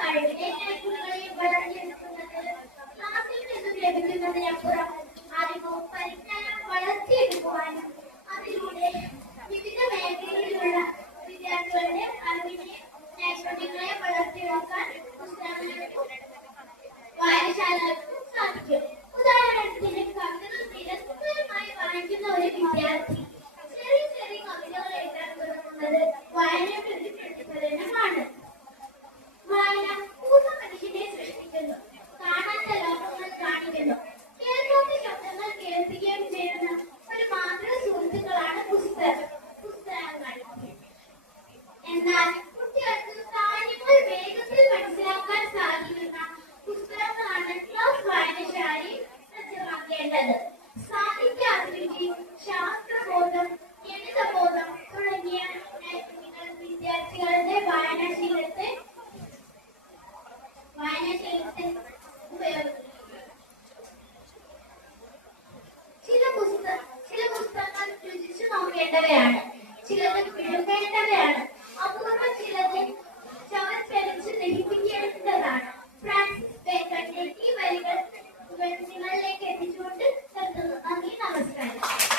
കഴിവിനെ കഴിവുകളെയും വളർത്തിയെടുക്കുന്നത് ക്ലാസ്സിൽ നിന്നും ലഭിക്കുന്നതിനപ്പുറം അറിവും പരിജ്ഞാനവും വളർത്തിയെടുക്കുവാനും അതിലൂടെ വിവിധ മേഖലയിലുള്ള വിദ്യാർത്ഥികളുടെ അറിവിനെ നൈപുണ്യങ്ങളെ വളർത്തിയെടുക്കാൻ പുസ്തകങ്ങൾക്കും വായനശാലകൾക്കും സാധിക്കും. ഉദാഹരണത്തിന് കവിതകൾ നിരന്തരമായി വായിക്കുന്ന ഒരു വിദ്യാർത്ഥി ചെറിയ ചെറിയ കവിതകൾ എഴുതാൻ തുടങ്ങുന്നത് വായനയുടെ ഒരു പ്രതിഫലനമാണ്. വായന പൂർണ്ണ മനുഷ്യനെ സൃഷ്ടിക്കുന്നു, കാണാത്ത ലോകങ്ങൾ കാണിക്കുന്നു, കേൾക്കാത്ത ശബ്ദങ്ങൾ കേൾപ്പിക്കുകയും ചെയ്യുന്ന ഒരു മാതൃ സുഹൃത്തുക്കളാണ് പുസ്തകങ്ങൾ. എന്നാൽ കുട്ടികൾക്ക് കാര്യങ്ങൾ വേഗത്തിൽ മനസ്സിലാക്കാൻ സാധിക്കുന്ന പുസ്തകങ്ങളാണ് ക്ലാസ് വായനശാലയിൽ സജ്ജമാക്കേണ്ടത്. സാഹിത്യ അഭിരുചി, ശാസ്ത്രബോധം, ഗണിതബോധം തുടങ്ങിയ നൈപുണ്യങ്ങൾ വിദ്യാർത്ഥികളുടെ വായനാശീലത്തെ ഉപയോഗിക്കുന്നു. ചില പുസ്തകങ്ങൾ രുചിച്ചു നോക്കേണ്ടവയാണ്, ചിലത് പിഴുകേണ്ടവയാണ്, അപൂർവം ചിലത് ചവച്ചരിച്ച് ദഹിപ്പിക്കേണ്ടതാണ്. ഫ്രാൻസിസ് ബേക്കന്റെ ഈ വരികൾ നിങ്ങളിലേക്ക് എത്തിച്ചുകൊണ്ട് നിർത്തുന്നു. നന്ദി, നമസ്കാരം.